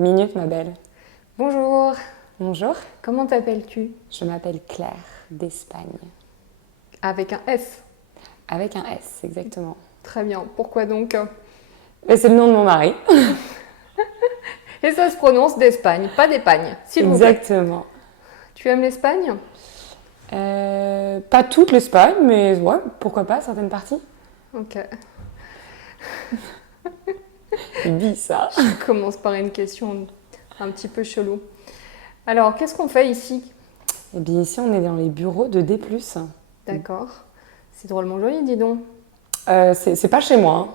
Minute, ma belle. Bonjour, Bonjour, comment t'appelles-tu? je m'appelle Claire d'Espagne. Avec un S. Avec un S, exactement. Très bien, pourquoi donc? Et c'est le nom de mon mari. Et ça se prononce d'Espagne, pas d'Épagne, s'il vous plaît. Exactement. Tu aimes l'Espagne? Pas toute l'Espagne, mais ouais, pourquoi pas, certaines parties. Ok. Il dit ça. Je commence par une question un petit peu chelou. Alors, qu'est-ce qu'on fait ici? Et bien ici, on est dans les bureaux de D+. D'accord. C'est drôlement joli, dis donc. C'est pas chez moi. Hein.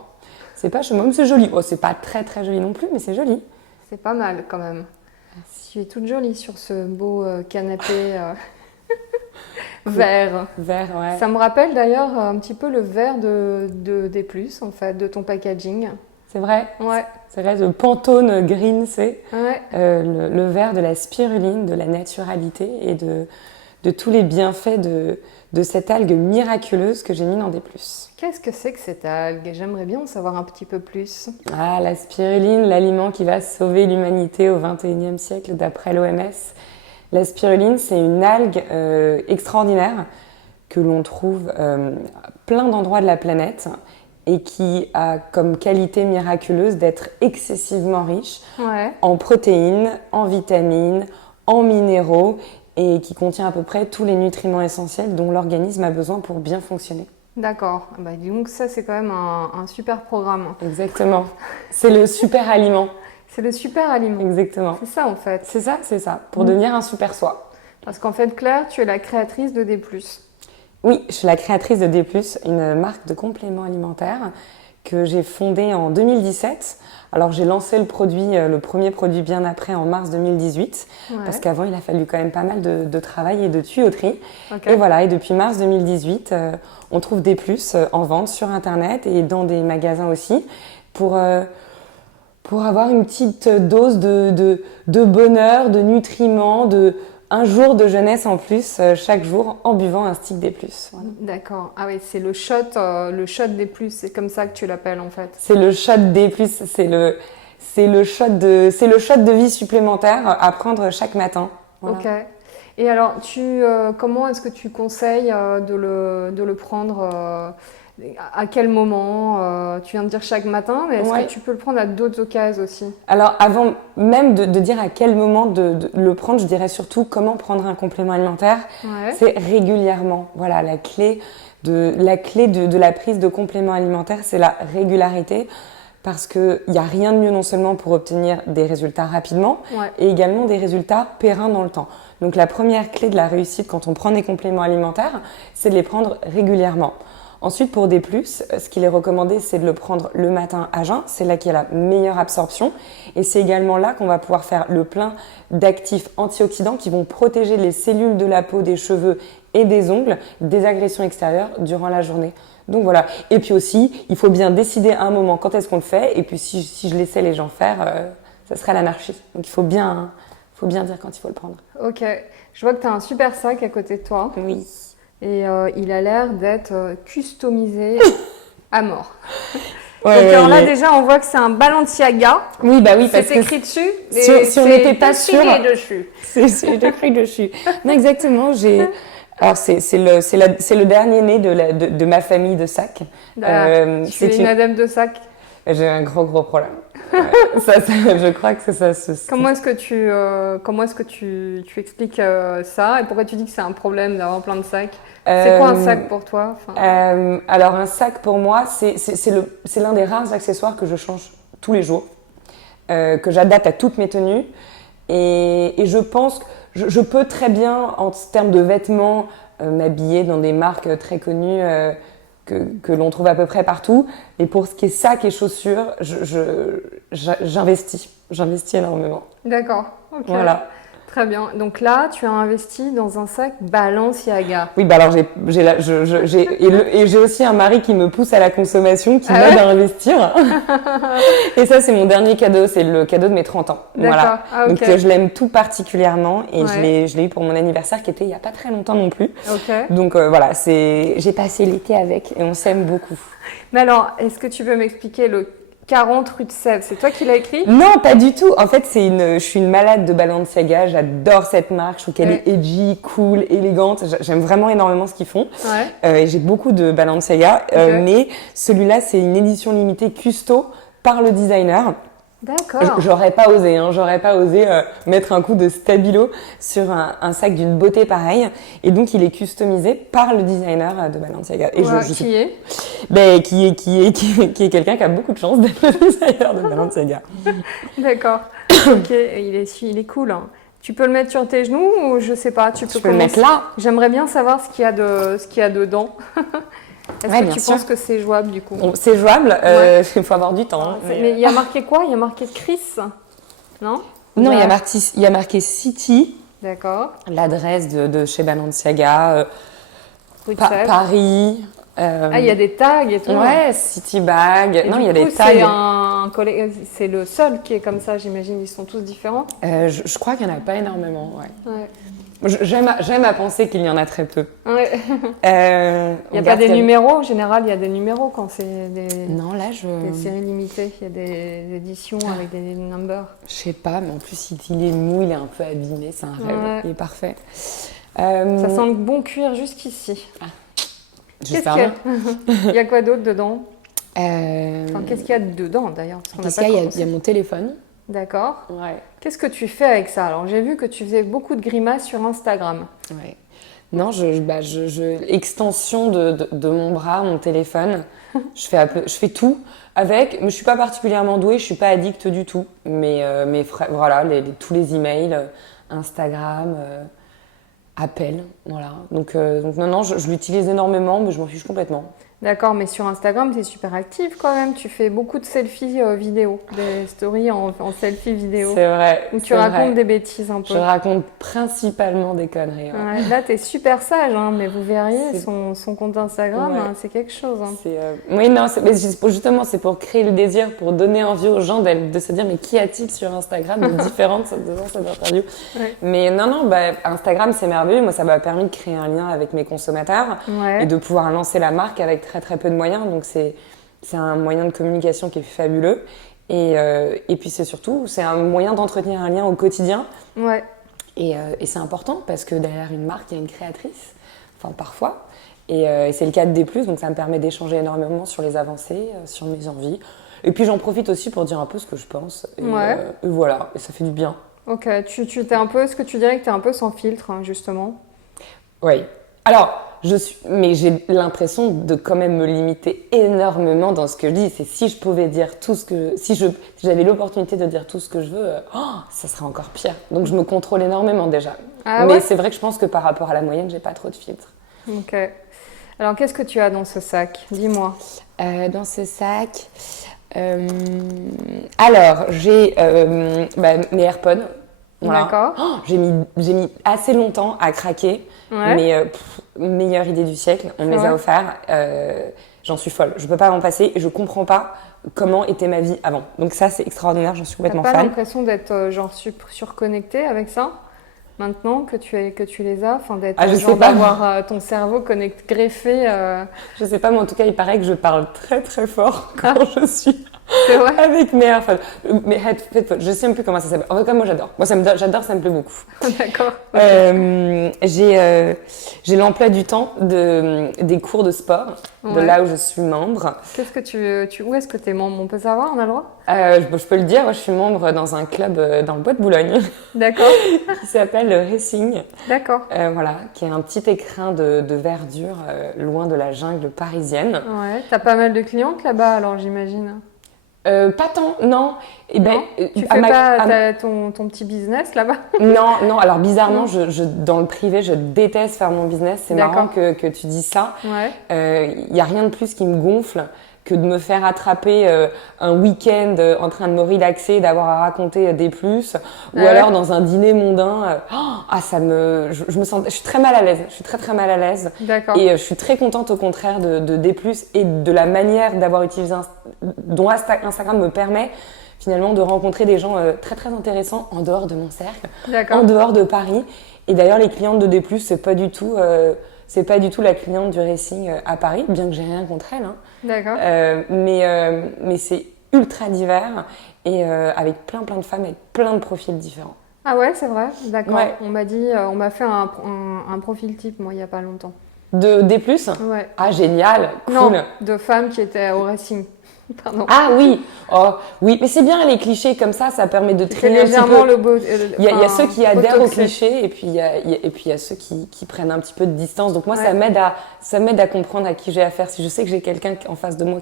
C'est pas chez moi, mais c'est joli. Oh, c'est pas très très joli non plus, mais c'est joli. C'est pas mal quand même. Tu es toute jolie sur ce beau canapé vert. Vert, ouais. Ça me rappelle d'ailleurs un petit peu le vert de D+, en fait, de ton packaging. C'est vrai. Ouais, C'est vrai, le Pantone Green, c'est ouais. le vert de la spiruline, de la naturalité et de tous les bienfaits de cette algue miraculeuse que j'ai mis dans D+. Qu'est-ce que c'est que cette algue? J'aimerais bien en savoir un petit peu plus. Ah, la spiruline, l'aliment qui va sauver l'humanité au XXIe siècle d'après l'OMS. La spiruline, c'est une algue extraordinaire que l'on trouve à plein d'endroits de la planète et qui a comme qualité miraculeuse d'être excessivement riche Ouais, en protéines, en vitamines, en minéraux et qui contient à peu près tous les nutriments essentiels dont l'organisme a besoin pour bien fonctionner. d'accord. Bah, dis donc, ça, c'est quand même un super programme. Exactement. C'est le super aliment. C'est le super aliment. Exactement. C'est ça, en fait. C'est ça, pour devenir un super soi. Parce qu'en fait, Claire, tu es la créatrice de D+. Oui, je suis la créatrice de D+, une marque de compléments alimentaires que j'ai fondée en 2017. Alors j'ai lancé le premier produit bien après en mars 2018, Ouais. parce qu'avant il a fallu quand même pas mal de travail et de tuyauterie. Ok. Et voilà, et depuis mars 2018, on trouve D+, en vente sur internet et dans des magasins aussi, pour avoir une petite dose de bonheur, de nutriments, un jour de jeunesse en plus chaque jour en buvant un stick D+. Voilà. D'accord. Ah oui, c'est le shot D+, c'est comme ça que tu l'appelles, en fait. C'est le shot D+, c'est le shot de vie supplémentaire à prendre chaque matin. Voilà. Ok. Et alors, comment est-ce que tu conseilles de le prendre à quel moment? Tu viens de dire chaque matin, mais est-ce Ouais. que tu peux le prendre à d'autres occasions aussi? Alors avant même de dire à quel moment de le prendre, je dirais surtout comment prendre un complément alimentaire. Ouais. C'est régulièrement. Voilà, la clé de la prise de compléments alimentaires, c'est la régularité. Parce qu'il n'y a rien de mieux non seulement pour obtenir des résultats rapidement, Ouais. et également des résultats pérennes dans le temps. Donc la première clé de la réussite quand on prend des compléments alimentaires, c'est de les prendre régulièrement. Ensuite, pour des plus, ce qu'il est recommandé, c'est de le prendre le matin à jeun. C'est là qu'il y a la meilleure absorption. Et c'est également là qu'on va pouvoir faire le plein d'actifs antioxydants qui vont protéger les cellules de la peau, des cheveux et des ongles des agressions extérieures durant la journée. Donc voilà. Et puis aussi, il faut bien décider à un moment quand est-ce qu'on le fait. Et puis si je laissais les gens faire, ça serait l'anarchie. Donc il faut bien dire quand il faut le prendre. Ok. Je vois que tu as un super sac à côté de toi. Oui. Et il a l'air d'être customisé à mort. Ouais, Donc ouais, alors là, déjà, on voit que c'est un Balenciaga. Oui, bah oui, parce C'est que écrit dessus. si on n'était pas sûr, dessus. c'est écrit dessus. Non, exactement. Alors c'est le dernier né de ma famille de sacs. Tu es une adepte de sac. J'ai un gros problème. Je crois que ça se. Comment est-ce que tu expliques ça et pourquoi tu dis que c'est un problème d'avoir plein de sacs? C'est quoi un sac pour toi? Alors un sac pour moi, c'est l'un des rares accessoires que je change tous les jours, que j'adapte à toutes mes tenues. Et je pense que je peux très bien, en termes de vêtements, m'habiller dans des marques très connues que l'on trouve à peu près partout. Et pour ce qui est sac et chaussures, j'investis. J'investis énormément. D'accord. Ok. Voilà. Très bien. Donc là, tu as investi dans un sac Balenciaga. Oui, bah alors j'ai aussi un mari qui me pousse à la consommation, qui m'aide à investir. Et ça, c'est mon dernier cadeau, c'est le cadeau de mes 30 ans. D'accord. Voilà. Ah, ok. Donc je l'aime tout particulièrement et Ouais. je l'ai eu pour mon anniversaire qui était il y a pas très longtemps non plus. Ok. Donc voilà, j'ai passé l'été avec et on s'aime beaucoup. Mais alors, est-ce que tu peux m'expliquer 40 rue de Sèvres. C'est toi qui l'as écrit? Non, pas du tout. En fait, je suis une malade de Balenciaga. J'adore cette marque. Je trouve qu'elle est edgy, cool, élégante. J'aime vraiment énormément ce qu'ils font. Et j'ai beaucoup de Balenciaga. Mais celui-là, c'est une édition limitée custo par le designer. D'accord. J'aurais pas osé, mettre un coup de stabilo sur un sac d'une beauté pareille. Et donc, il est customisé par le designer de Balenciaga. Et qui est qui est quelqu'un qui a beaucoup de chance d'être le designer de Balenciaga. D'accord. Ok, il est cool. Hein. Tu peux le mettre sur tes genoux ou je sais pas, tu peux le mettre là. J'aimerais bien savoir ce qu'il y a dedans. Est-ce que tu penses que c'est jouable du coup? C'est jouable, il faut avoir du temps. Mais il y a marqué quoi? Il y a marqué Chris? Non? Non, il y a marqué City. D'accord. L'adresse de chez Balenciaga, Paris. Il y a des tags et tout. Ouais, City Bag. Non, il y a des tags. C'est le seul qui est comme ça, j'imagine. Ils sont tous différents. Je crois qu'il n'y en a pas énormément, ouais. J'aime à penser qu'il y en a très peu. Ouais. Il n'y a pas des numéros? En général, il y a des numéros quand c'est des séries limitées. Il y a des éditions avec des numbers. Je sais pas, mais en plus, il est mou, il est un peu abîmé. C'est un rêve. Ouais. Il est parfait. Ça sent le bon cuir jusqu'ici. Il y a quoi d'autre dedans? Qu'est-ce qu'il y a dedans d'ailleurs? Il y a mon téléphone. D'accord. Ouais. Qu'est-ce que tu fais avec ça? Alors, j'ai vu que tu faisais beaucoup de grimaces sur Instagram. Ouais. Non, extension de mon bras, mon téléphone. Je fais tout avec. Mais je suis pas particulièrement douée, je suis pas addict du tout. Mais voilà, tous les emails, Instagram, appels, voilà. Donc non, je l'utilise énormément, mais je m'en fiche complètement. D'accord, mais sur Instagram, tu es super active quand même. Tu fais beaucoup de selfies vidéo, des stories en selfie vidéo. C'est vrai. Où tu racontes des bêtises un peu. Je raconte principalement des conneries. Ouais. Ouais, là, tu es super sage, hein, mais vous verriez son compte Instagram, c'est quelque chose. Hein. Oui, non, justement, c'est pour créer le désir, pour donner envie aux gens de se dire mais qu'y a-t-il sur Instagram de différent devant cette interview. Mais non, Instagram, c'est merveilleux. Moi, ça m'a permis de créer un lien avec mes consommateurs et de pouvoir lancer la marque avec très peu de moyens, donc c'est un moyen de communication qui est fabuleux et puis c'est un moyen d'entretenir un lien au quotidien et c'est important parce que derrière une marque il y a une créatrice, enfin parfois et c'est le cas de D+, donc ça me permet d'échanger énormément sur les avancées, sur mes envies et puis j'en profite aussi pour dire un peu ce que je pense et voilà, et ça fait du bien. Ok, est-ce que tu dirais que tu es un peu sans filtre, hein, justement? Oui. Alors, mais j'ai l'impression de quand même me limiter énormément dans ce que je dis. C'est si je pouvais dire si j'avais l'opportunité de dire tout ce que je veux, ça serait encore pire. Donc je me contrôle énormément déjà. Mais c'est vrai que je pense que par rapport à la moyenne, j'ai pas trop de filtres. Ok. Alors qu'est-ce que tu as dans ce sac? Dis-moi. Dans ce sac, alors j'ai mes AirPods. Voilà. D'accord. J'ai mis assez longtemps à craquer, mais meilleure idée du siècle, on me les a offerts, j'en suis folle, je peux pas m'en passer et je comprends pas comment était ma vie avant. Donc ça c'est extraordinaire, j'en suis complètement fan. T'as pas l'impression d'être surconnecté avec ça maintenant que tu les as, enfin d'avoir ton cerveau greffé. Je sais pas, mais en tout cas il paraît que je parle très très fort quand je suis C'est vrai. Avec mes AirPods. Mes headphones, je sais même plus comment ça s'appelle. En tout cas, moi j'adore. J'adore, ça me plaît beaucoup. D'accord. J'ai l'emploi du temps des cours de sport, de là où je suis membre. Qu'est-ce que où est-ce que tu es membre? On peut savoir, on a le droit? Je peux le dire, moi, je suis membre dans un club dans le Bois de Boulogne. D'accord. Qui s'appelle Racing. D'accord. Voilà, qui est un petit écrin de verdure loin de la jungle parisienne. Ouais. T'as pas mal de clientes là-bas, alors j'imagine. Pas tant, non. Tu fais pas ton petit business là-bas? Non. Alors bizarrement, dans le privé, je déteste faire mon business. C'est marrant que tu dis ça. Y a rien de plus qui me gonfle que de me faire attraper un week-end en train de me relaxer, d'avoir à raconter des plus, ou alors dans un dîner mondain. Je suis très mal à l'aise. Je suis très mal à l'aise. D'accord. Et je suis très contente au contraire de D+, et de la manière d'avoir utilisé dont Instagram me permet finalement de rencontrer des gens très intéressants en dehors de mon cercle, en dehors de Paris. Et d'ailleurs, les clientes de D+, c'est pas du tout la cliente du Racing à Paris, bien que j'ai rien contre elle. Hein. D'accord. Mais c'est ultra divers et avec plein de femmes avec plein de profils différents. Ah ouais, c'est vrai, d'accord. Ouais. On m'a dit, on m'a fait un profil type, moi, il n'y a pas longtemps. Des plus? Ouais. Ah, génial, cool. Non, de femmes qui étaient au racing. Pardon. Ah oui, oh, oui, mais c'est bien les clichés comme ça permet de C'est trier un petit légèrement peu. le beau. Il y a ceux qui adhèrent aux botoxé. clichés et puis il y a ceux qui prennent un petit peu de distance. Donc moi, Ouais. ça m'aide à comprendre à qui j'ai affaire. Si je sais que j'ai quelqu'un en face de moi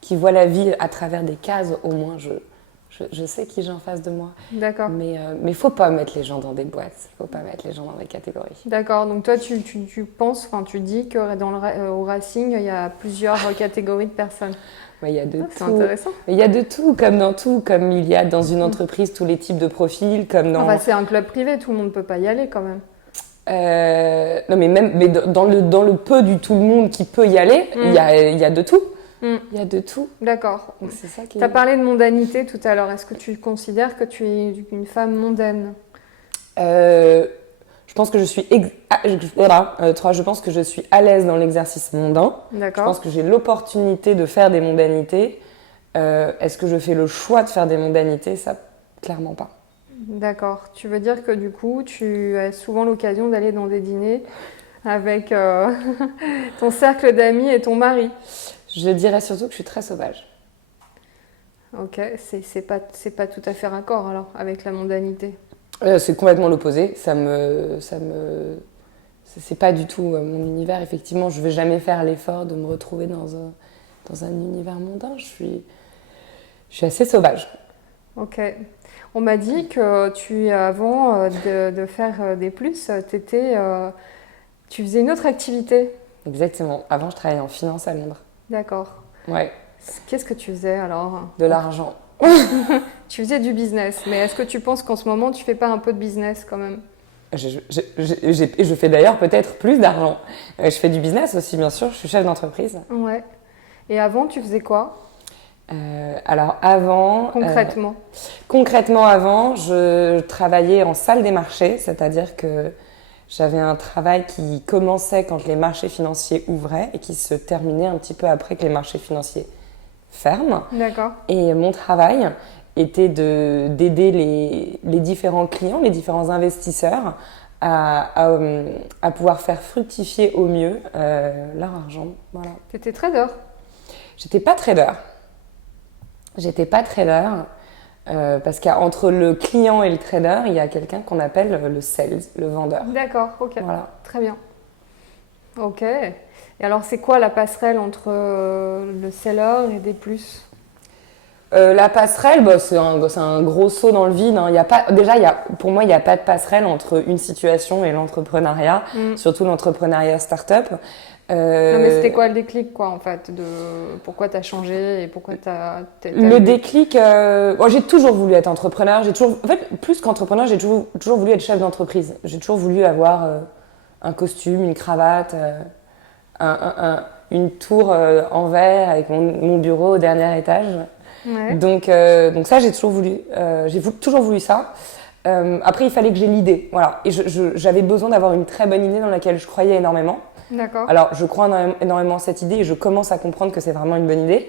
qui voit la vie à travers des cases, au moins je sais qui j'ai en face de moi. D'accord. Mais faut pas mettre les gens dans des boîtes, faut pas mettre les gens dans des catégories. D'accord. Donc toi, tu penses, enfin, tu dis que au racing, il y a plusieurs catégories de personnes. Il y a de C'est tout. intéressant. Il y a de tout, comme il y a dans une entreprise tous les types de profils, comme dans. Enfin, c'est un club privé, tout le monde ne peut pas y aller quand même. Non, mais dans le peu du tout le monde qui peut y aller, il y a de tout. Il y a de tout. D'accord. Donc c'est ça qui Tu as parlé de mondanité tout à l'heure. Est-ce que tu considères que tu es une femme mondaine? Je pense que je suis je pense que je suis à l'aise dans l'exercice mondain. Je D'accord. pense que j'ai l'opportunité de faire des mondanités. Est-ce que je fais le choix de faire des mondanités? Ça, clairement pas. D'accord. Tu veux dire que du coup, tu as souvent l'occasion d'aller dans des dîners avec ton cercle d'amis et ton mari. Je dirais surtout que je suis très sauvage. Ok, c'est pas tout à fait raccord alors avec la mondanité. C'est complètement l'opposé. C'est pas du tout mon univers. Effectivement, je vais jamais faire l'effort de me retrouver dans un univers mondain. Je suis assez sauvage. Ok. On m'a dit que avant de faire des plus, tu faisais une autre activité. Exactement. Avant, je travaillais en finance à Londres. D'accord. Ouais. Qu'est-ce que tu faisais alors? De l'argent. Tu faisais du business, mais est-ce que tu penses qu'en ce moment tu fais pas un peu de business quand même? Je fais d'ailleurs peut-être plus d'argent. Je fais du business aussi, bien sûr. Je suis chef d'entreprise. Ouais. Et avant, tu faisais quoi? Alors avant, Concrètement. avant, je travaillais en salle des marchés, c'est-à-dire que j'avais un travail qui commençait quand les marchés financiers ouvraient et qui se terminait un petit peu après que les marchés financiers ferment. D'accord. Et mon travail était d'aider les différents clients, les différents investisseurs à pouvoir faire fructifier au mieux leur argent. Voilà. T'étais trader? J'étais pas trader. Parce qu'entre le client et le trader, il y a quelqu'un qu'on appelle le sales, le vendeur. D'accord, ok. Voilà. Très bien. Ok. Et alors, c'est quoi la passerelle entre le seller et des plus? La passerelle, c'est un gros saut dans le vide. Hein. Pour moi, il n'y a pas de passerelle entre une situation et l'entrepreneuriat, surtout l'entrepreneuriat start-up. Non, mais c'était quoi le déclic, quoi, en fait, pourquoi t'as changé et pourquoi Le déclic, j'ai toujours voulu être entrepreneur. En fait, plus qu'entrepreneur, j'ai toujours voulu être chef d'entreprise. J'ai toujours voulu avoir un costume, une cravate, une tour en verre avec mon bureau au dernier étage. Ouais. Donc ça, j'ai toujours voulu ça. Après, il fallait que j'ai l'idée. Voilà. Et j'avais besoin d'avoir une très bonne idée dans laquelle je croyais énormément. D'accord. Alors, je crois énormément à cette idée et je commence à comprendre que c'est vraiment une bonne idée.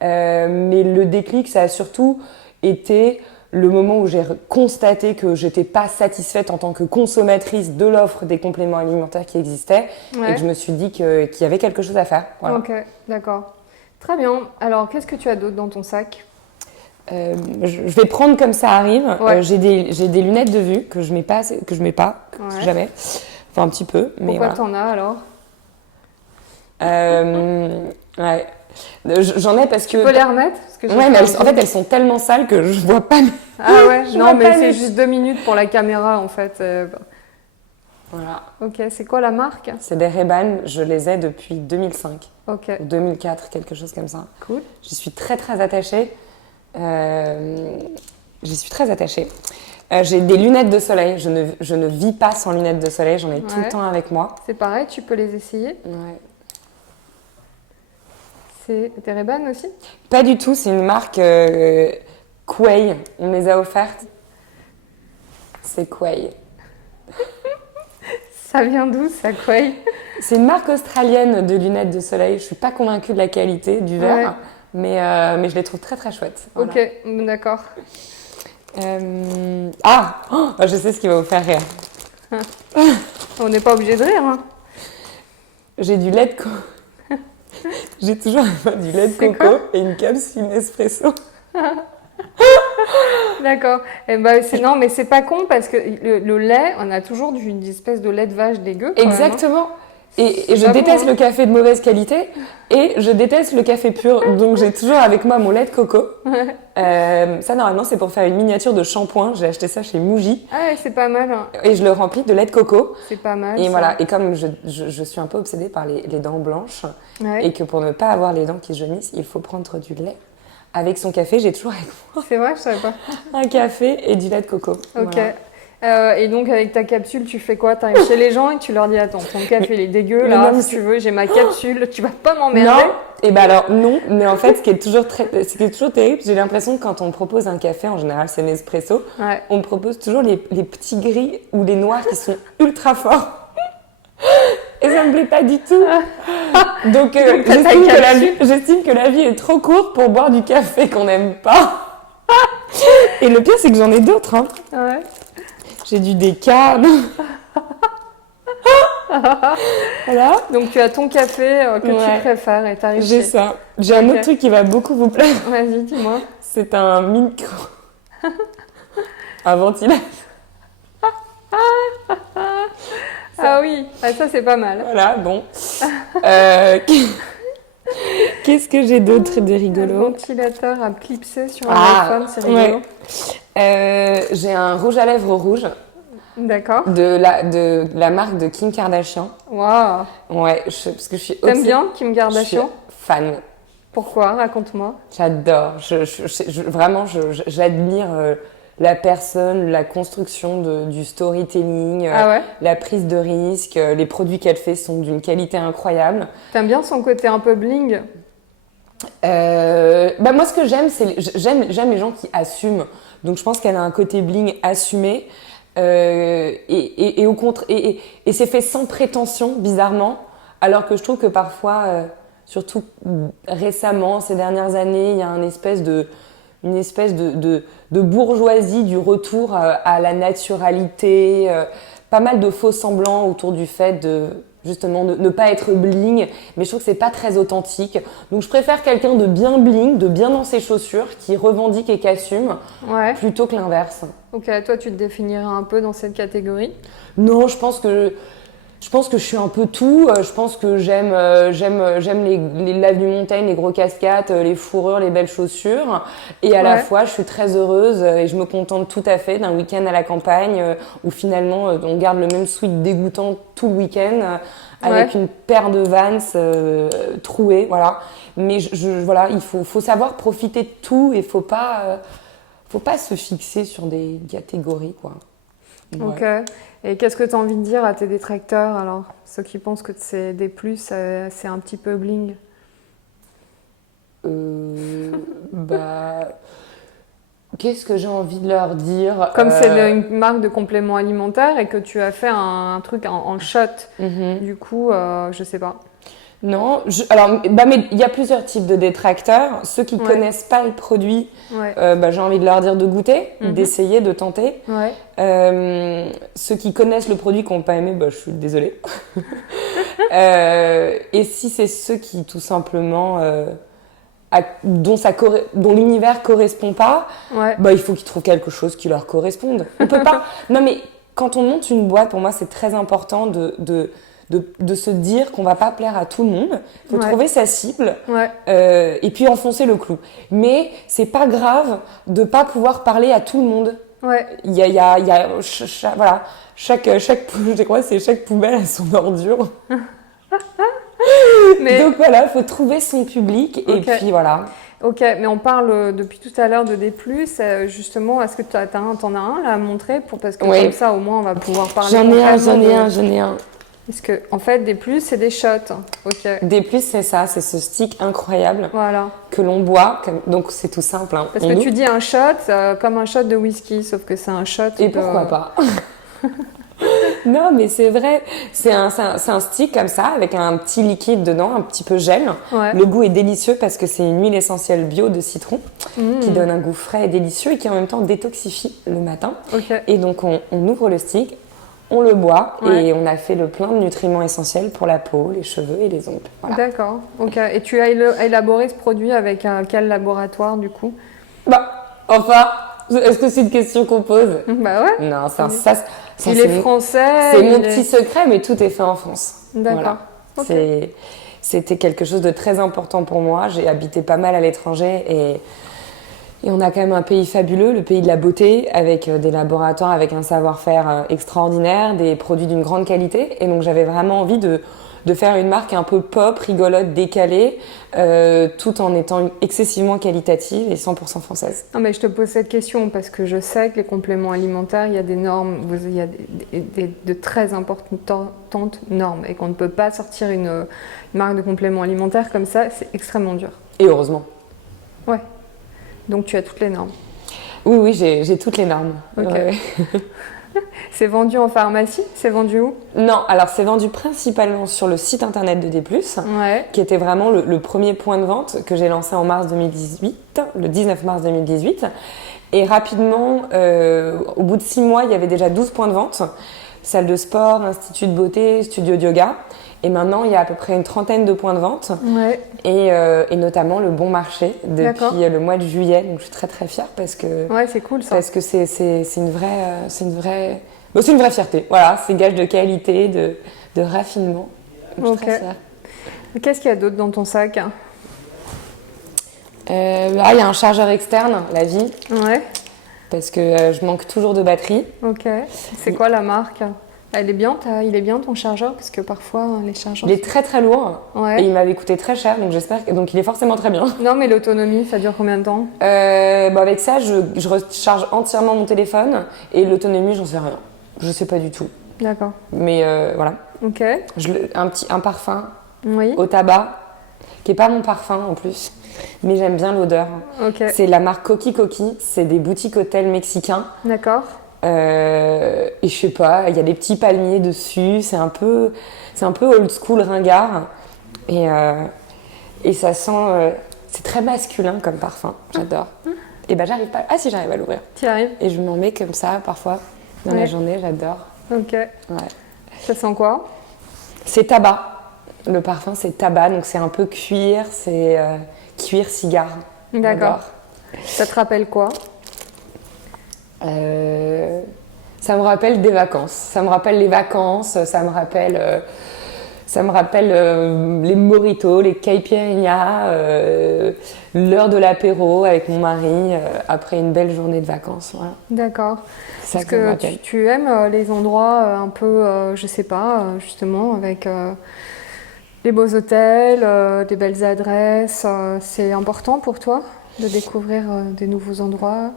Mais le déclic, ça a surtout été le moment où j'ai constaté que j'étais pas satisfaite en tant que consommatrice de l'offre des compléments alimentaires qui existaient et que je me suis dit qu'il y avait quelque chose à faire. Voilà. Ok, d'accord. Très bien. Alors, qu'est-ce que tu as d'autre dans ton sac? Je vais prendre comme ça arrive. Ouais. J'ai des lunettes de vue que je mets pas, Ouais. jamais. Enfin, un petit peu, mais Pourquoi voilà. t'en as alors? Ouais. J'en ai parce que. Tu peux les remettre? Parce que Ouais, mais en fait, elles sont tellement sales que je vois pas. Ah ouais, Je non, vois mais pas c'est les- juste 2 minutes pour la caméra en fait. Voilà. Ok, c'est quoi la marque? C'est des Ray-Ban, je les ai depuis 2005 Ok, ou 2004, quelque chose comme ça. cool. J'y suis très très attachée. J'ai des lunettes de soleil. Je ne vis pas sans lunettes de soleil. J'en ai tout le Ouais. temps avec moi. C'est pareil, tu peux les essayer. Ouais. C'est des Ray-Ban aussi? Pas du tout. C'est une marque Quay. On me les a offertes. C'est Quay. Ça vient d'où ça, Quay? C'est une marque australienne de lunettes de soleil. Je suis pas convaincue de la qualité du verre. mais je les trouve très très chouettes. Voilà. Ok, d'accord. Je sais ce qui va vous faire rire. On n'est pas obligé de rire, hein. J'ai du lait de coco. J'ai toujours du lait de C'est coco quoi et une capsule Nespresso. D'accord. Non, mais c'est pas con parce que le lait, on a toujours une espèce de lait de vache dégueu. Quand même, hein. Exactement. Et je Pas bon, déteste hein. le café de mauvaise qualité et je déteste le café pur. Donc j'ai toujours avec moi mon lait de coco. Ça, normalement, c'est pour faire une miniature de shampoing. J'ai acheté ça chez Muji Ah ouais, c'est pas mal, hein. et je le remplis de lait de coco. C'est pas mal. Et ça. voilà. Et comme je suis un peu obsédée par les dents blanches Ouais. et que pour ne pas avoir les dents qui se jaunissent, il faut prendre du lait. Avec son café, j'ai toujours avec moi C'est vrai, je savais pas. un café et du lait de coco. Ok. Voilà. Et donc avec ta capsule, tu fais quoi? T'arrives chez les gens et tu leur dis attends, ton café il est dégueu là, non, si tu veux, j'ai ma capsule, tu vas pas m'emmerder. Non, et ben alors non, mais en fait ce qui est toujours terrible, j'ai l'impression que quand on me propose un café, en général c'est Nespresso, Ouais. on me propose toujours les petits gris ou les noirs qui sont ultra forts. Et ça me plaît pas du tout. Donc j'estime que la vie est trop courte pour boire du café qu'on n'aime pas. Et le pire c'est que j'en ai d'autres, hein. Ouais. J'ai du déca. Voilà. Donc tu as ton café que tu Ouais. préfères et t'arrives J'ai chez... ça. J'ai un Ok. autre truc qui va beaucoup vous plaire. Vas-y, dis-moi. C'est un micro. Un ventilateur. Ah oui, ah, ça c'est pas mal. Voilà, bon. Qu'est-ce que j'ai d'autre de Un rigolo? ventilateur à clipser sur un iPhone, c'est rigolo. Ouais. J'ai un rouge à lèvres rouge D'accord. de la marque de Kim Kardashian. Waouh. Ouais, parce que je suis T'aimes bien Kim Je suis Kardashian? fan. Pourquoi? Raconte-moi. J'adore. Vraiment, j'admire la personne, la construction du storytelling, Ah ouais? la prise de risque. Les produits qu'elle fait sont d'une qualité incroyable. T'aimes bien son côté un peu bling? Moi, ce que j'aime, j'aime les gens qui assument. Donc, je pense qu'elle a un côté bling assumé. Et au contre, et c'est fait sans prétention, bizarrement. Alors que je trouve que parfois, surtout récemment, ces dernières années, il y a une espèce de bourgeoisie du retour à la naturalité, pas mal de faux semblants autour du fait de justement ne pas être bling, mais je trouve que c'est pas très authentique. Donc je préfère quelqu'un de bien bling, de bien dans ses chaussures, qui revendique et qui assume, Ouais. plutôt que l'inverse. Ok, toi tu te définirais un peu dans cette catégorie? Non, je pense que je suis un peu tout. Je pense que j'aime les l'avenue Montaigne, les gros casquettes, les fourrures, les belles chaussures. Et à la Ouais. fois, je suis très heureuse et je me contente tout à fait d'un week-end à la campagne où finalement on garde le même sweat dégoûtant tout le week-end avec Ouais. une paire de Vans trouée, voilà. Mais voilà, il faut savoir profiter de tout et faut pas se fixer sur des catégories, quoi. Ouais. Ok. Et qu'est-ce que tu as envie de dire à tes détracteurs alors? Ceux qui pensent que c'est des plus, c'est un petit peu bling. Qu'est-ce que j'ai envie de leur dire? Comme c'est une marque de compléments alimentaires et que tu as fait un truc en shot, du coup, je sais pas. Non, mais il y a plusieurs types de détracteurs. Ceux qui Ouais. connaissent pas le produit, Ouais. j'ai envie de leur dire de goûter, Mhm. d'essayer, de tenter. Ouais. Ceux qui connaissent le produit, qui n'ont pas aimé, je suis désolée. Et si c'est ceux qui, tout simplement, dont l'univers correspond pas, Ouais. il faut qu'ils trouvent quelque chose qui leur corresponde. On peut pas. Non, mais quand on monte une boîte, pour moi, c'est très important de se dire qu'on va pas plaire à tout le monde. Il faut Ouais. trouver sa cible Ouais. et puis enfoncer le clou. Mais c'est pas grave de pas pouvoir parler à tout le monde. Ouais. Il y a voilà, je crois que c'est chaque poubelle a son ordure. Mais Donc voilà, faut trouver son public et Ok. puis voilà. ok, mais on parle depuis tout à l'heure de D+. Justement, est-ce que t'en as un là à montrer parce que Oui. comme ça, au moins, on va pouvoir parler. J'en concrètement ai un. Parce que en fait, D+, c'est des shots. Ok. Des plus, c'est ça, c'est ce stick incroyable Voilà. que l'on boit. Donc c'est tout simple. Hein. Parce que tu dis un shot comme un shot de whisky, sauf que c'est un shot Et de... pourquoi pas? Non, mais c'est vrai. C'est un stick comme ça, avec un petit liquide dedans, un petit peu gel. Ouais. Le goût est délicieux parce que c'est une huile essentielle bio de citron qui donne un goût frais et délicieux et qui en même temps détoxifie le matin. Ok. Et donc on ouvre le stick, on le boit Ouais. et on a fait le plein de nutriments essentiels pour la peau, les cheveux et les ongles. Voilà. D'accord. Ok. Et tu as élaboré ce produit avec quel laboratoire du coup? Bah, enfin, est-ce que c'est une question qu'on pose? Bah ouais. Non, ça, Il est français. c'est mon il est- petit secret, mais tout est fait en France. D'accord. Ok. C'était quelque chose de très important pour moi. J'ai habité pas mal à l'étranger et on a quand même un pays fabuleux, le pays de la beauté, avec des laboratoires, avec un savoir-faire extraordinaire, des produits d'une grande qualité. Et donc j'avais vraiment envie de faire une marque un peu pop, rigolote, décalée, tout en étant excessivement qualitative et 100% française. Non, mais je te pose cette question parce que je sais que les compléments alimentaires, il y a des normes, il y a de très importantes normes et qu'on ne peut pas sortir une marque de compléments alimentaires comme ça, c'est extrêmement dur. Et heureusement. Ouais. Donc tu as toutes les normes. Oui, j'ai toutes les normes. Ok. Ouais. C'est vendu en pharmacie? C'est vendu où? Non, alors c'est vendu principalement sur le site internet de D+, Ouais. qui était vraiment le premier point de vente que j'ai lancé en mars 2018, le 19 mars 2018. Et rapidement, au bout de 6 mois, il y avait déjà 12 points de vente, salle de sport, institut de beauté, studio de yoga. Et maintenant, il y a à peu près une trentaine de points de vente, Ouais. et notamment le Bon Marché D'accord. depuis le mois de juillet. Donc je suis très très fière parce que Ouais, c'est cool ça. c'est une vraie bon, c'est une vraie fierté. Voilà, c'est gage de qualité, de raffinement. Donc, je suis très Ok. fière. Qu'est-ce qu'il y a d'autre dans ton sac? Là, il y a un chargeur externe, la vie, Ouais. parce que je manque toujours de batterie. Ok. C'est quoi la marque? Elle est bien, il est bien ton chargeur parce que parfois les chargeurs. Il est très très lourd Ouais. et il m'avait coûté très cher, donc donc il est forcément très bien. Non, mais l'autonomie, ça dure combien de temps? Avec ça, je recharge entièrement mon téléphone et l'autonomie, j'en sais rien. Je sais pas du tout. D'accord. Mais voilà. Ok. Un parfum Oui. au tabac, qui est pas mon parfum en plus, mais j'aime bien l'odeur. Ok. C'est la marque Coqui Coqui, c'est des boutiques hôtels mexicains. D'accord. Et je sais pas, il y a des petits palmiers dessus, c'est un peu old school ringard. Et ça sent, c'est très masculin comme parfum, j'adore. Et ben j'arrive pas, ah si j'arrive à l'ouvrir. Tu arrives? Et je m'en mets comme ça parfois dans la Ouais. journée, j'adore. Ok. Ouais. Ça sent quoi? C'est tabac. Le parfum, c'est tabac, donc c'est un peu cuir, c'est cuir cigare. D'accord. J'adore. Ça te rappelle quoi? Ça me rappelle des vacances. Ça me rappelle les vacances, ça me rappelle les mojitos, les caipirinhas, l'heure de l'apéro avec mon mari après une belle journée de vacances. Voilà. D'accord. C'est ça Parce que ça me que rappelle. tu aimes les endroits un peu, je sais pas, justement, avec les beaux hôtels, des belles adresses. C'est important pour toi de découvrir des nouveaux endroits?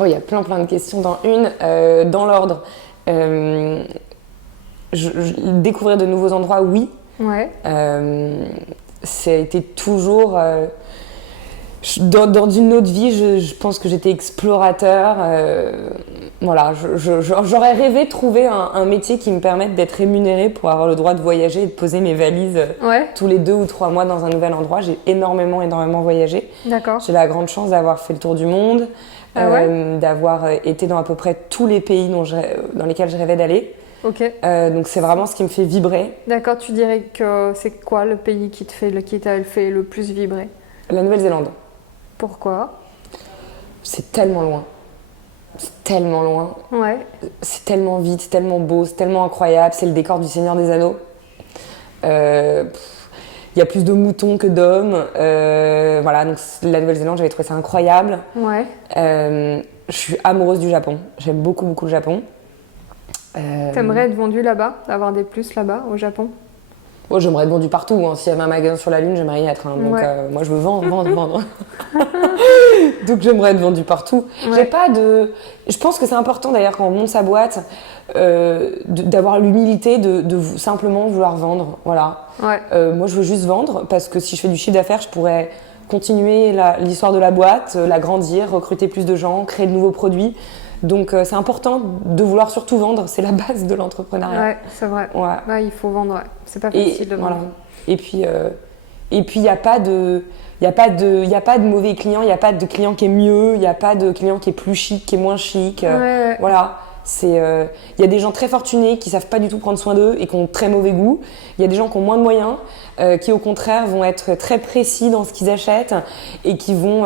Oh, il y a plein de questions dans une. Dans l'ordre, découvrir de nouveaux endroits, oui. Ouais. Ça a été toujours... dans une autre vie, je pense que j'étais explorateur. Voilà, j'aurais rêvé de trouver un métier qui me permette d'être rémunérée pour avoir le droit de voyager et de poser mes valises Ouais. tous les 2 ou 3 mois dans un nouvel endroit. J'ai énormément voyagé. D'accord. J'ai la grande chance d'avoir fait le tour du monde, Ah ouais? d'avoir été dans à peu près tous les pays dans lesquels je rêvais d'aller. Ok. Donc c'est vraiment ce qui me fait vibrer. D'accord. Tu dirais que c'est quoi le pays qui t'a fait le plus vibrer? La Nouvelle-Zélande, Pourquoi? c'est tellement loin. C'est tellement loin. Ouais. C'est tellement vite, c'est tellement beau, c'est tellement incroyable. C'est le décor du Seigneur des Anneaux. Il y a plus de moutons que d'hommes. Voilà, donc la Nouvelle-Zélande, j'avais trouvé ça incroyable. Ouais. Je suis amoureuse du Japon. J'aime beaucoup le Japon. T'aimerais être vendu là-bas, avoir des plus là-bas, au Japon? Oh, j'aimerais être vendue partout. Hein. S'il y avait un magasin sur la Lune, j'aimerais y être. Hein. Donc, Ouais. moi, je veux vendre. Donc, j'aimerais être vendue partout. Ouais. J'ai pas de... Je pense que c'est important, d'ailleurs, quand on monte sa boîte, d'avoir l'humilité de simplement vouloir vendre. Voilà. Ouais. Moi, je veux juste vendre parce que si je fais du chiffre d'affaires, je pourrais continuer l'histoire de la boîte, l'agrandir, recruter plus de gens, créer de nouveaux produits. Donc c'est important de vouloir surtout vendre, c'est la base de l'entrepreneuriat. Ouais, c'est vrai. Ouais. Ouais, il faut vendre, ouais. C'est pas facile de vendre. Voilà. Et puis il n'y a pas de mauvais client, il n'y a pas de client qui est mieux, il n'y a pas de client qui est plus chic, qui est moins chic. Ouais. Voilà. Il y a des gens très fortunés qui savent pas du tout prendre soin d'eux et qui ont très mauvais goût. Il y a des gens qui ont moins de moyens, qui au contraire vont être très précis dans ce qu'ils achètent et qui vont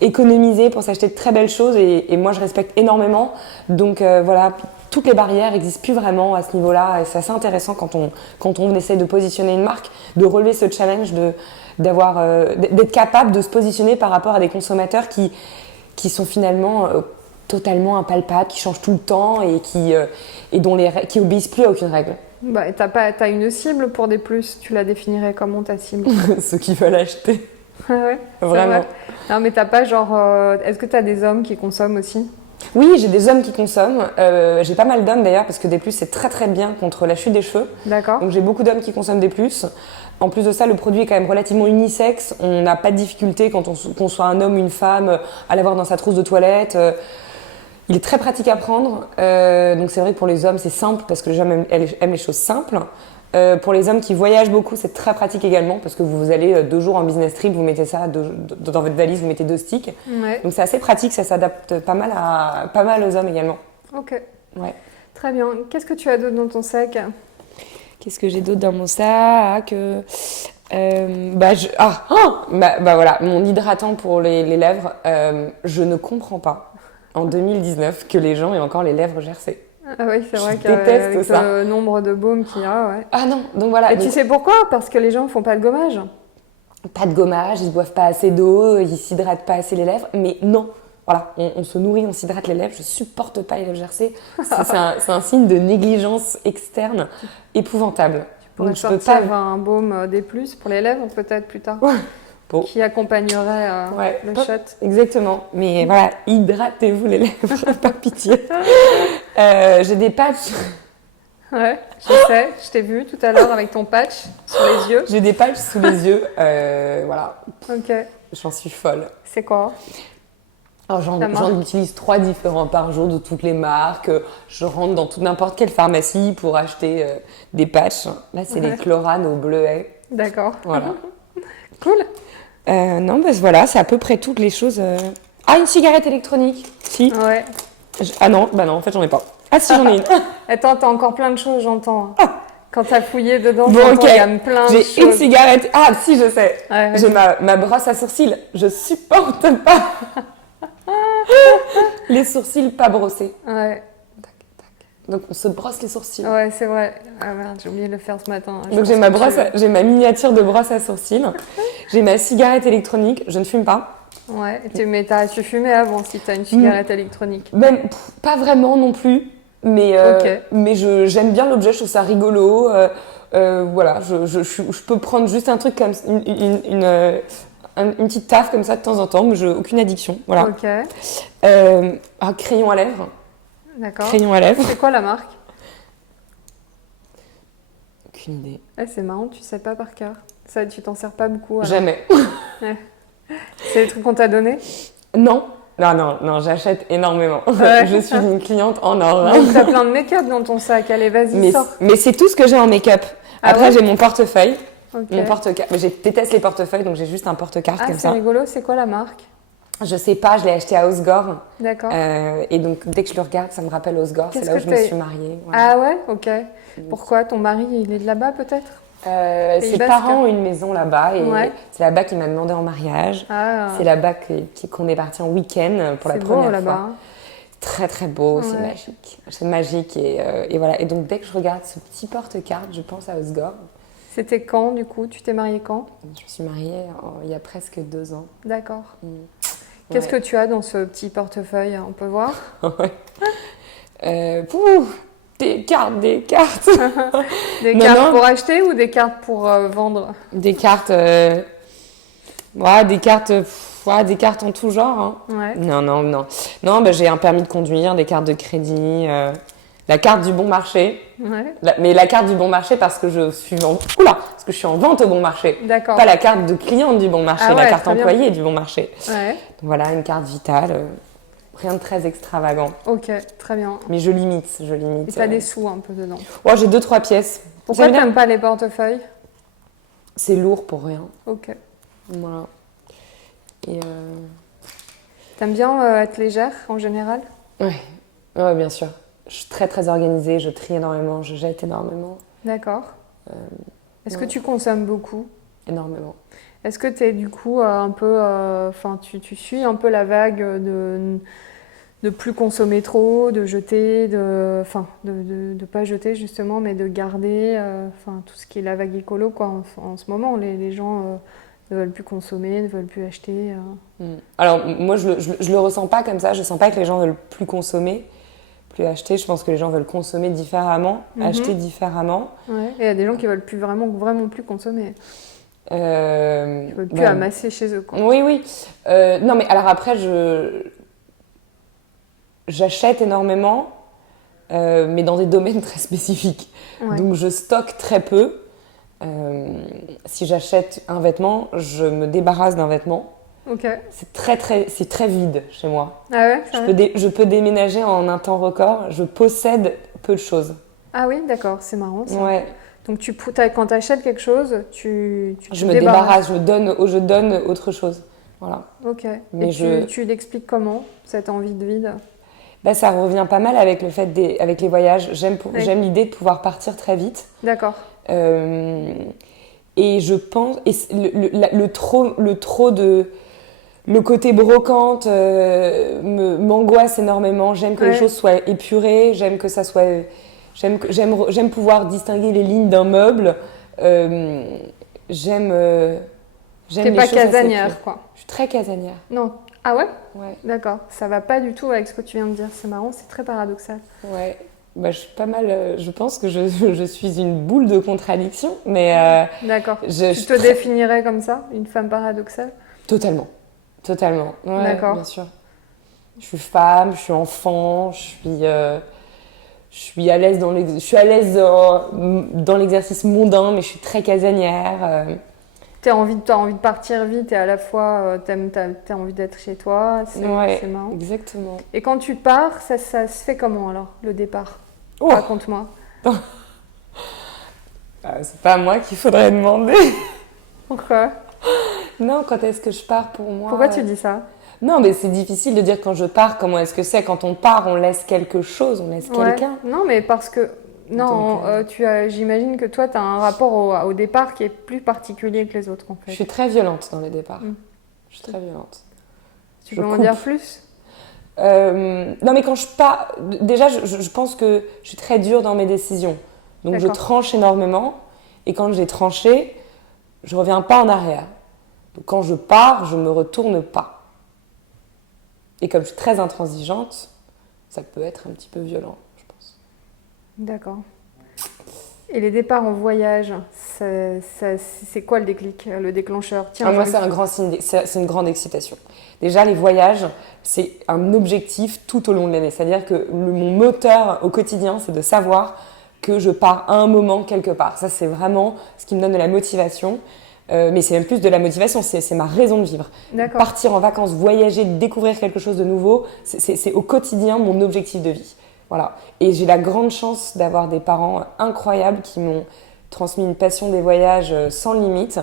économiser pour s'acheter de très belles choses. Et moi, je respecte énormément. Donc voilà, toutes les barrières n'existent plus vraiment à ce niveau-là. Et c'est assez intéressant quand on essaie de positionner une marque, de relever ce challenge, d'être capable de se positionner par rapport à des consommateurs qui sont finalement totalement impalpables, qui changent tout le temps et qui obéissent plus à aucune règle. Bah, t'as une cible pour des plus, tu la définirais comment ta cible? Ceux qui veulent acheter. Ouais, Vraiment. vrai. Non, mais t'as pas genre. Est-ce que t'as des hommes qui consomment aussi? Oui, j'ai des hommes qui consomment. J'ai pas mal d'hommes d'ailleurs parce que des plus c'est très très bien contre la chute des cheveux. D'accord. Donc j'ai beaucoup d'hommes qui consomment des plus. En plus de ça, le produit est quand même relativement unisexe. On n'a pas de difficulté qu'on soit un homme ou une femme à l'avoir dans sa trousse de toilette. Il est très pratique à prendre. Donc c'est vrai que pour les hommes c'est simple parce que les hommes aiment les choses simples. Pour les hommes qui voyagent beaucoup, c'est très pratique également parce que vous allez 2 jours en business trip, vous mettez ça dans votre valise, vous mettez 2 sticks. Ouais. Donc c'est assez pratique, ça s'adapte pas mal aux hommes également. Ok. Ouais. Très bien. Qu'est-ce que tu as d'autre dans ton sac? Qu'est-ce que j'ai d'autre dans mon sac? Voilà, mon hydratant pour les lèvres. Je ne comprends pas en 2019 que les gens aient encore les lèvres gercées. Ah oui, c'est vrai Je déteste qu'avec ça. le nombre de baumes qu'il y a, ouais. Ah non, donc voilà. Et tu sais pourquoi? Parce que les gens font pas de gommage. Pas de gommage, ils ne boivent pas assez d'eau, ils s'hydratent pas assez les lèvres, mais non. Voilà, on se nourrit, on s'hydrate les lèvres, je supporte pas les lèvres gercées. C'est un signe de négligence externe épouvantable. Pour Donc, sortir un baume des plus pour les lèvres peut-être plus tard. Bon. Qui accompagnerait le shot. Exactement. Mais voilà, hydratez-vous les lèvres, pas pitié. J'ai des patchs. Ouais, je sais, je t'ai vu tout à l'heure avec ton patch sur les yeux. J'ai des patchs sous les yeux. Voilà. Ok. J'en suis folle. C'est quoi? Alors, j'en utilise 3 différents par jour de toutes les marques. Je rentre dans n'importe quelle pharmacie pour acheter des patchs. Là, c'est les Chlorane au bleuet. D'accord. Voilà. Cool. Non, voilà, c'est à peu près toutes les choses. Ah, une cigarette électronique. Si. Ouais. Ah non, en fait, j'en ai pas. Ah si, j'en ai une. Attends, t'as encore plein de choses, j'entends. Quand t'as fouillé dedans, Bon, j'entends, ok. il y a plein de choses. J'ai une cigarette. Ah si, je sais. Ouais, j'ai ma brosse à sourcils. Je supporte pas les sourcils pas brossés. Ouais. Donc on se brosse les sourcils. Ouais, c'est vrai. Ah merde, j'ai oublié de le faire ce matin. Donc j'ai ma miniature de brosse à sourcils. J'ai ma cigarette électronique. Je ne fume pas. Ouais. Mais t'as su fumer avant si t'as une cigarette électronique. Même pas vraiment non plus. Mais j'aime bien l'objet. Je trouve ça rigolo. Voilà. Je peux prendre juste un truc comme une petite taffe comme ça de temps en temps, mais j'ai aucune addiction. Voilà. Ok. Un crayon à lèvres. D'accord. Crayon à lèvres. C'est quoi la marque? Aucune idée. C'est marrant, tu sais pas par cœur. Ça, tu t'en sers pas beaucoup. Alors. Jamais. Ouais. C'est les trucs qu'on t'a donné? Non, j'achète énormément. Ouais. Je suis une cliente en or. Donc t'as plein de make-up dans ton sac. Allez, vas-y, sors. Mais c'est tout ce que j'ai en make-up. Après, j'ai mon portefeuille. Okay. Mon porte-carte. Mais je déteste les portefeuilles, donc j'ai juste un porte-carte comme ça. Ah, c'est rigolo. C'est quoi la marque? Je sais pas, je l'ai acheté à Osgore. D'accord. Et donc, dès que je le regarde, ça me rappelle Osgore. C'est là où je me suis mariée. Voilà. Ah ouais? Ok. Pourquoi? Ton mari, il est de là-bas peut-être? Ses parents ont une maison là-bas et c'est là-bas qu'il m'a demandé en mariage. Ah. C'est là-bas qu'on est parti en week-end pour la première fois. Là-bas. Très très beau, c'est magique. C'est magique et voilà. Et donc dès que je regarde ce petit porte-carte, je pense à Osgore. C'était quand du coup? Tu t'es mariée quand? Je me suis mariée il y a presque 2 ans. D'accord. Qu'est-ce que tu as dans ce petit portefeuille? On peut voir? Des cartes. Des cartes pour acheter ou des cartes pour vendre? Des cartes. Des cartes en tout genre. Hein. Ouais. Non, j'ai un permis de conduire, des cartes de crédit, la carte du bon marché. Ouais. Mais la carte du bon marché parce que je suis en vente au bon marché. D'accord. Pas la carte de cliente du bon marché, la carte employée du bon marché. Ouais. Donc voilà, une carte vitale. Rien de très extravagant. Ok, très bien. Mais je limite. Et t'as des sous un peu dedans. Ouais, j'ai 2-3 pièces. Pourquoi t'aimes pas les portefeuilles? C'est lourd pour rien. Ok. Voilà. Et T'aimes bien être légère en général? ouais, bien sûr. Je suis très très organisée, je trie énormément, je jette énormément. D'accord. Est-ce que tu consommes beaucoup? Énormément. Est-ce que tu es du coup un peu, enfin tu suis un peu la vague de plus consommer trop, de jeter, de pas jeter justement, mais de garder, enfin tout ce qui est la vague écolo quoi. En ce moment, les gens ne veulent plus consommer, ne veulent plus acheter. Alors moi je le ressens pas comme ça, je sens pas que les gens veulent plus consommer, plus acheter. Je pense que les gens veulent consommer différemment, acheter différemment. Ouais. Et il y a des gens qui veulent plus vraiment plus consommer. Ils veulent plus amasser chez eux quoi. Oui. Non mais alors après j'achète énormément, mais dans des domaines très spécifiques. Ouais. Donc je stocke très peu. Si j'achète un vêtement, je me débarrasse d'un vêtement. Ok. C'est très vide chez moi. Ah ouais, Je peux déménager en un temps record. Je possède peu de choses. Ah oui, d'accord, c'est marrant ça. Ouais. Donc quand tu achètes quelque chose, tu je me débarrasse, je donne autre chose. Voilà. Ok. Mais et tu l'expliques comment, cette envie de vide? Ça revient pas mal avec le fait avec les voyages. J'aime l'idée de pouvoir partir très vite. D'accord. Et je pense le trop de le côté brocante m'angoisse énormément. J'aime que les choses soient épurées. J'aime que ça soit j'aime pouvoir distinguer les lignes d'un meuble. J'aime T'es pas casanière quoi. Je suis très casanière. Non. Ah ouais? Ouais. D'accord. Ça va pas du tout avec ce que tu viens de dire. C'est marrant, c'est très paradoxal. Ouais. Je suis pas mal. Je pense que je suis une boule de contradiction, mais. D'accord. Tu te définirais comme ça, une femme paradoxale? Totalement. Ouais, d'accord. Bien sûr. Je suis femme, je suis enfant, je suis à l'aise dans l'exercice mondain, mais je suis très casanière. T'as envie de partir vite et à la fois t'as envie d'être chez toi. C'est marrant. Exactement. Et quand tu pars, ça se fait comment alors, le départ? Raconte-moi. C'est pas à moi qu'il faudrait demander. Pourquoi? Non, quand est-ce que je pars pour moi? Pourquoi tu dis ça? Non, mais c'est difficile de dire quand je pars, comment est-ce que c'est. Quand on part, on laisse quelque chose, on laisse quelqu'un. Non, mais parce que... Non, j'imagine que toi, tu as un rapport au départ qui est plus particulier que les autres, en fait. Je suis très violente dans les départs. Je suis très violente. Tu peux en dire plus? Non, mais quand je pars... Déjà, je pense que je suis très dure dans mes décisions. Donc, je tranche énormément. Et quand j'ai tranché, je reviens pas en arrière. Donc, quand je pars, je me retourne pas. Et comme je suis très intransigeante, ça peut être un petit peu violent, je pense. D'accord. Et les départs en voyage, c'est quoi le déclic, le déclencheur? Moi, c'est un grand signe, c'est une grande excitation. Déjà, les voyages, c'est un objectif tout au long de l'année. C'est-à-dire que mon moteur au quotidien, c'est de savoir que je pars à un moment quelque part. Ça, c'est vraiment ce qui me donne de la motivation. Mais c'est même plus de la motivation, c'est ma raison de vivre. D'accord. Partir en vacances, voyager, découvrir quelque chose de nouveau, c'est au quotidien mon objectif de vie. Voilà. Et j'ai la grande chance d'avoir des parents incroyables qui m'ont transmis une passion des voyages sans limite,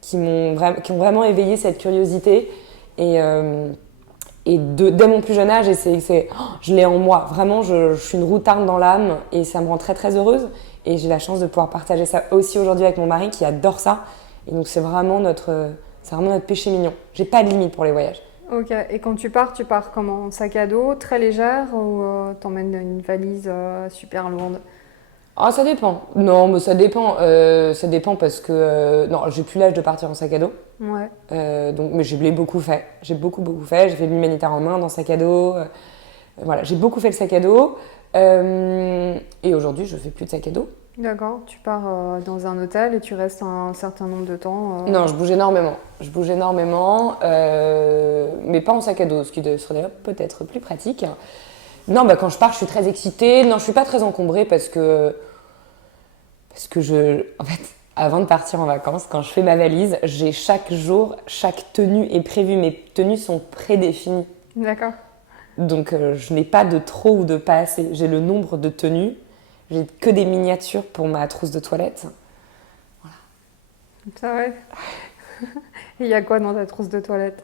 qui ont vraiment éveillé cette curiosité. Et dès mon plus jeune âge, je l'ai en moi. Vraiment, je suis une routarde dans l'âme et ça me rend très très heureuse. Et j'ai la chance de pouvoir partager ça aussi aujourd'hui avec mon mari qui adore ça. Et donc c'est vraiment notre péché mignon. J'ai pas de limite pour les voyages. Ok, et quand tu pars comment? En sac à dos, très légère ou t'emmènes une valise super lourde? Ah, ça dépend. Non, mais ça dépend. Ça dépend parce que non, j'ai plus l'âge de partir en sac à dos. Ouais. Mais je l'ai beaucoup fait. J'ai beaucoup fait. J'ai fait de l'humanitaire en Inde en sac à dos. Voilà, j'ai beaucoup fait le sac à dos. Et aujourd'hui, je fais plus de sac à dos. D'accord. Tu pars dans un hôtel et tu restes un certain nombre de temps. Non, je bouge énormément. Mais pas en sac à dos, ce qui serait d'ailleurs peut-être plus pratique. Non, quand je pars, je suis très excitée. Non, je suis pas très encombrée parce que en fait, avant de partir en vacances, quand je fais ma valise, j'ai chaque jour, chaque tenue est prévue. Mes tenues sont prédéfinies. D'accord. Donc, je n'ai pas de trop ou de pas assez. J'ai le nombre de tenues. J'ai que des miniatures pour ma trousse de toilette. Ça va. Et il y a quoi dans ta trousse de toilette?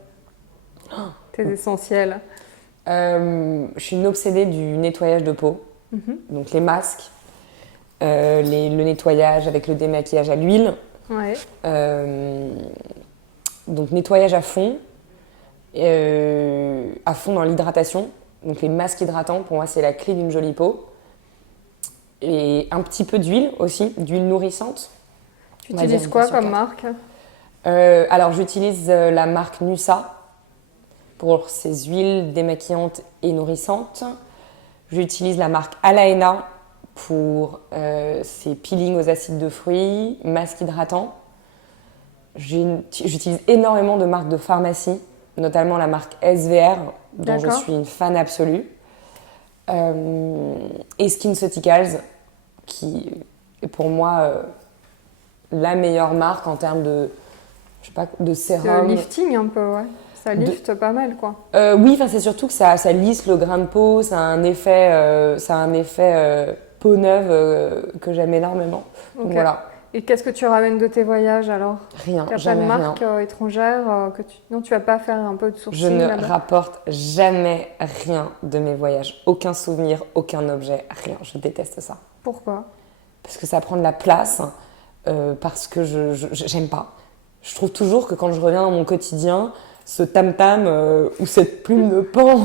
Tes essentiels. Je suis une obsédée du nettoyage de peau. Donc, les masques, le nettoyage avec le démaquillage à l'huile. Ouais. Donc, nettoyage à fond dans l'hydratation. Donc, les masques hydratants, pour moi, c'est la clé d'une jolie peau. Et un petit peu d'huile aussi, d'huile nourrissante. Tu utilises quoi comme marque? Alors, j'utilise la marque Nusa pour ses huiles démaquillantes et nourrissantes. J'utilise la marque Alaena pour ses peelings aux acides de fruits, masques hydratants. J'utilise énormément de marques de pharmacie, notamment la marque SVR, dont je suis une fan absolue. Et SkinCeuticals, qui est pour moi la meilleure marque en termes de sérum. De lifting un peu, ouais. Ça lifte pas mal, quoi. Oui, c'est surtout que ça lisse le grain de peau, ça a un effet, peau neuve que j'aime énormément. Okay. Donc, voilà. Et qu'est-ce que tu ramènes de tes voyages alors? Rien, t'as jamais pas de marque étrangère Non, tu vas pas faire un peu de sourcing? Je ne rapporte jamais rien de mes voyages. Aucun souvenir, aucun objet, rien. Je déteste ça. Pourquoi? Parce que ça prend de la place, parce que j'aime pas. Je trouve toujours que quand je reviens dans mon quotidien, ce tam-tam ou cette plume de pan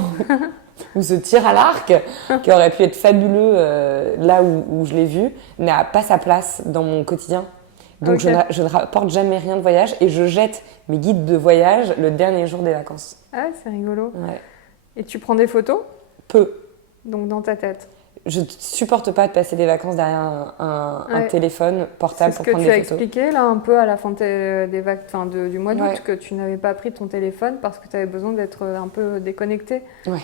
ou ce tir à l'arc, qui aurait pu être fabuleux là où je l'ai vu, n'a pas sa place dans mon quotidien. Donc je ne rapporte jamais rien de voyage et je jette mes guides de voyage le dernier jour des vacances. Ah, c'est rigolo. Ouais. Et tu prends des photos? Peu. Donc dans ta tête? Je ne supporte pas de passer des vacances derrière un téléphone portable pour prendre des photos. C'est ce que tu as expliqué là un peu à la fin du mois d'août, que tu n'avais pas pris ton téléphone parce que tu avais besoin d'être un peu déconnecté. Ouais.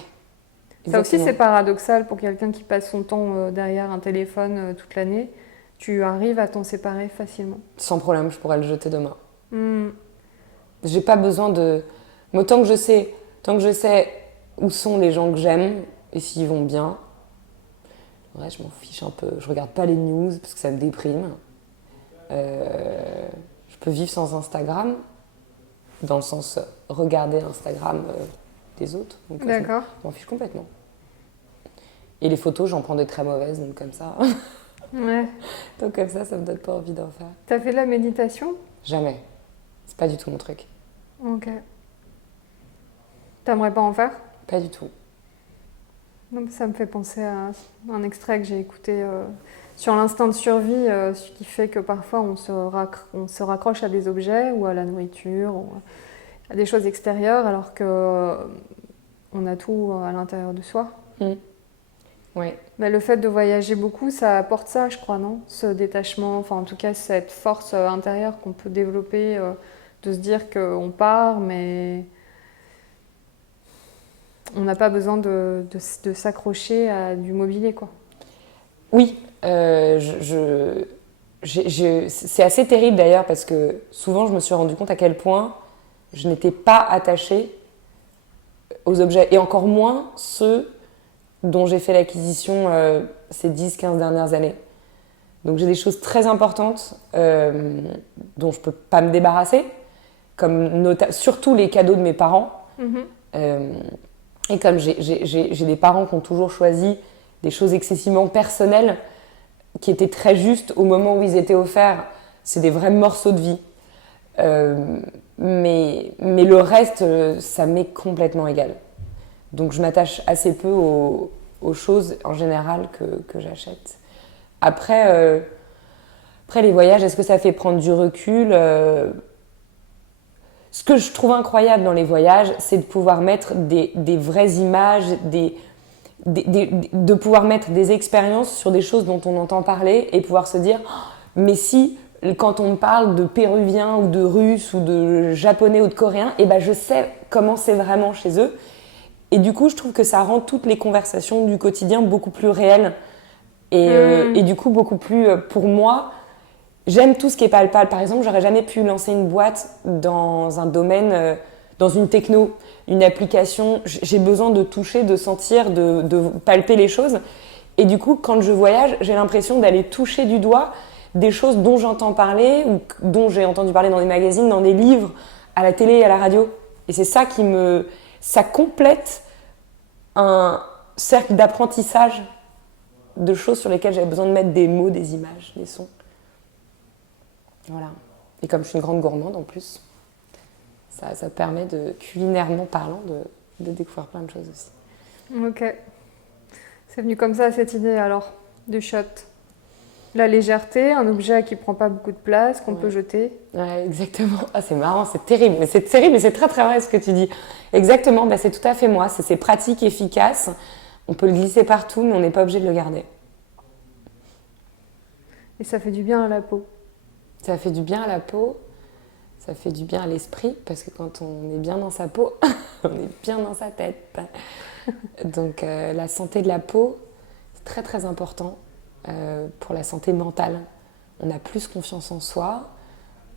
Ça aussi c'est paradoxal pour quelqu'un qui passe son temps derrière un téléphone toute l'année. Tu arrives à t'en séparer facilement. Sans problème, je pourrais le jeter demain. J'ai pas besoin de... Moi, tant que je sais où sont les gens que j'aime et s'ils vont bien, ouais, je m'en fiche un peu. Je regarde pas les news parce que ça me déprime. Je peux vivre sans Instagram, dans le sens regarder Instagram des autres. Donc, d'accord. Je m'en fiche complètement. Et les photos, j'en prends des très mauvaises, donc comme ça. Ouais. Donc comme ça me donne pas envie d'en faire. T'as fait de la méditation? Jamais. C'est pas du tout mon truc. Ok. T'aimerais pas en faire? Pas du tout. Non, ça me fait penser à un extrait que j'ai écouté sur l'instinct de survie, ce qui fait que parfois on se raccroche à des objets ou à la nourriture ou à des choses extérieures alors que on a tout à l'intérieur de soi. Oui. Mais le fait de voyager beaucoup, ça apporte ça, je crois, non? Ce détachement, enfin en tout cas cette force intérieure qu'on peut développer, de se dire qu'on part, mais on n'a pas besoin de s'accrocher à du mobilier, quoi. Oui, c'est assez terrible d'ailleurs parce que souvent je me suis rendu compte à quel point je n'étais pas attachée aux objets et encore moins ceux dont j'ai fait l'acquisition ces 10-15 dernières années. Donc j'ai des choses très importantes dont je ne peux pas me débarrasser, comme surtout les cadeaux de mes parents. Et comme j'ai des parents qui ont toujours choisi des choses excessivement personnelles qui étaient très justes au moment où ils étaient offerts, c'est des vrais morceaux de vie. Mais le reste, ça m'est complètement égal. Donc je m'attache assez peu aux choses en général que j'achète. Après les voyages, est-ce que ça fait prendre du recul? Ce que je trouve incroyable dans les voyages, c'est de pouvoir mettre des vraies images, de pouvoir mettre des expériences sur des choses dont on entend parler et pouvoir se dire oh, mais si, quand on me parle de Péruviens ou de Russes ou de Japonais ou de Coréens, eh ben je sais comment c'est vraiment chez eux. Et du coup, je trouve que ça rend toutes les conversations du quotidien beaucoup plus réelles et du coup beaucoup plus, pour moi, j'aime tout ce qui est palpable. Par exemple, j'aurais jamais pu lancer une boîte dans un domaine dans une techno, une application, j'ai besoin de toucher, de sentir, de palper les choses. Et du coup, quand je voyage, j'ai l'impression d'aller toucher du doigt des choses dont j'entends parler ou dont j'ai entendu parler dans des magazines, dans des livres, à la télé et à la radio. Et c'est ça ça complète un cercle d'apprentissage de choses sur lesquelles j'avais besoin de mettre des mots, des images, des sons. Voilà. Et comme je suis une grande gourmande en plus, ça permet culinairement parlant, de découvrir plein de choses aussi. Ok. C'est venu comme ça cette idée alors, du shot. La légèreté, un objet qui prend pas beaucoup de place, qu'on peut jeter. Ouais, exactement. Ah, c'est marrant, c'est terrible. Mais c'est terrible, mais c'est très très vrai ce que tu dis. Exactement, bah, c'est tout à fait moi. C'est pratique, efficace. On peut le glisser partout, mais on n'est pas obligé de le garder. Et ça fait du bien à la peau. Ça fait du bien à la peau, ça fait du bien à l'esprit, parce que quand on est bien dans sa peau, on est bien dans sa tête. Donc la santé de la peau, c'est très très important pour la santé mentale. On a plus confiance en soi,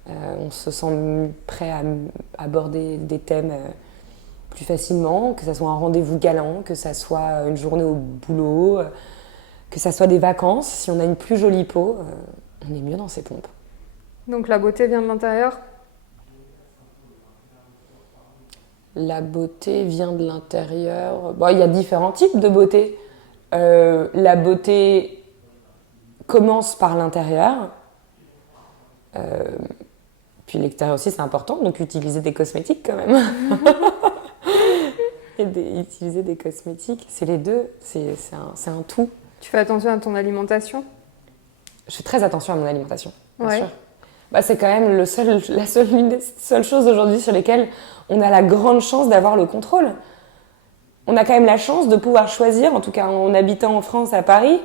on se sent prêt à aborder des thèmes plus facilement, que ça soit un rendez-vous galant, que ça soit une journée au boulot, que ça soit des vacances. Si on a une plus jolie peau, on est mieux dans ses pompes. Donc la beauté vient de l'intérieur ? La beauté vient de l'intérieur. Bon, il y a différents types de beauté. La beauté commence par l'intérieur. Puis l'extérieur aussi, c'est important. Donc utiliser des cosmétiques quand même. Utiliser des cosmétiques, c'est les deux. C'est un tout. Tu fais attention à ton alimentation ? Je fais très attention à mon alimentation, bien Ouais. sûr. Bah, c'est quand même l'une des seules choses aujourd'hui sur lesquelles on a la grande chance d'avoir le contrôle. On a quand même la chance de pouvoir choisir, en tout cas en habitant en France, à Paris,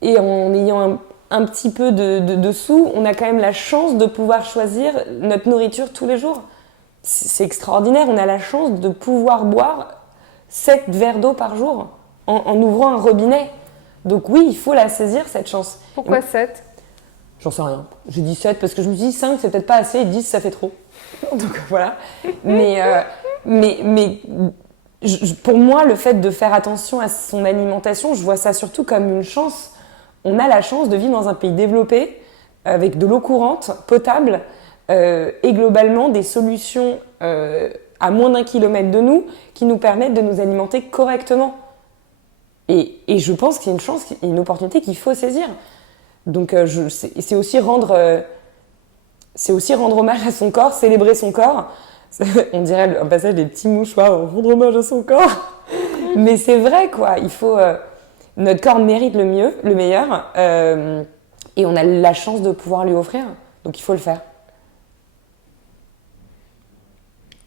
et en ayant un petit peu de sous, on a quand même la chance de pouvoir choisir notre nourriture tous les jours. C'est extraordinaire, on a la chance de pouvoir boire 7 verres d'eau par jour en ouvrant un robinet. Donc oui, il faut la saisir, cette chance. Pourquoi 7 ? J'en sais rien. J'ai dit 7 parce que je me suis dit 5 c'est peut-être pas assez, et 10 ça fait trop. Donc voilà. Mais pour moi, le fait de faire attention à son alimentation, je vois ça surtout comme une chance. On a la chance de vivre dans un pays développé, avec de l'eau courante, potable, et globalement des solutions à moins d'1 kilomètre de nous qui nous permettent de nous alimenter correctement. Et je pense que c'est une chance, une opportunité qu'il faut saisir. Donc c'est aussi rendre hommage à son corps, célébrer son corps. On dirait un passage des petits mouchoirs, rendre hommage à son corps. Mais c'est vrai, quoi. Il faut, notre corps mérite le meilleur, et on a la chance de pouvoir lui offrir. Donc il faut le faire.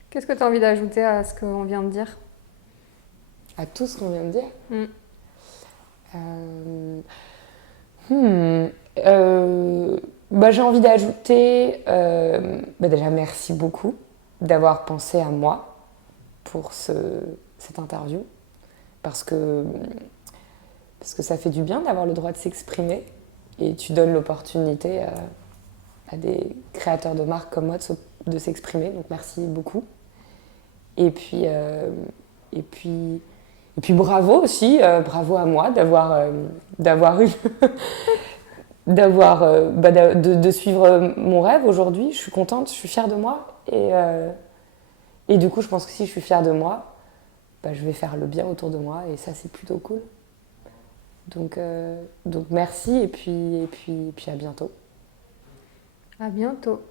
Qu'est-ce que tu as envie d'ajouter à ce qu'on vient de dire ? À tout ce qu'on vient de dire. J'ai envie d'ajouter, déjà merci beaucoup d'avoir pensé à moi pour cette interview, parce que ça fait du bien d'avoir le droit de s'exprimer et tu donnes l'opportunité à des créateurs de marques comme moi de s'exprimer, donc merci beaucoup. Et puis bravo aussi, bravo à moi d'avoir eu de suivre mon rêve aujourd'hui. Je suis contente, je suis fière de moi et du coup je pense que si je suis fière de moi, je vais faire le bien autour de moi et ça c'est plutôt cool. Donc merci et puis à bientôt. À bientôt.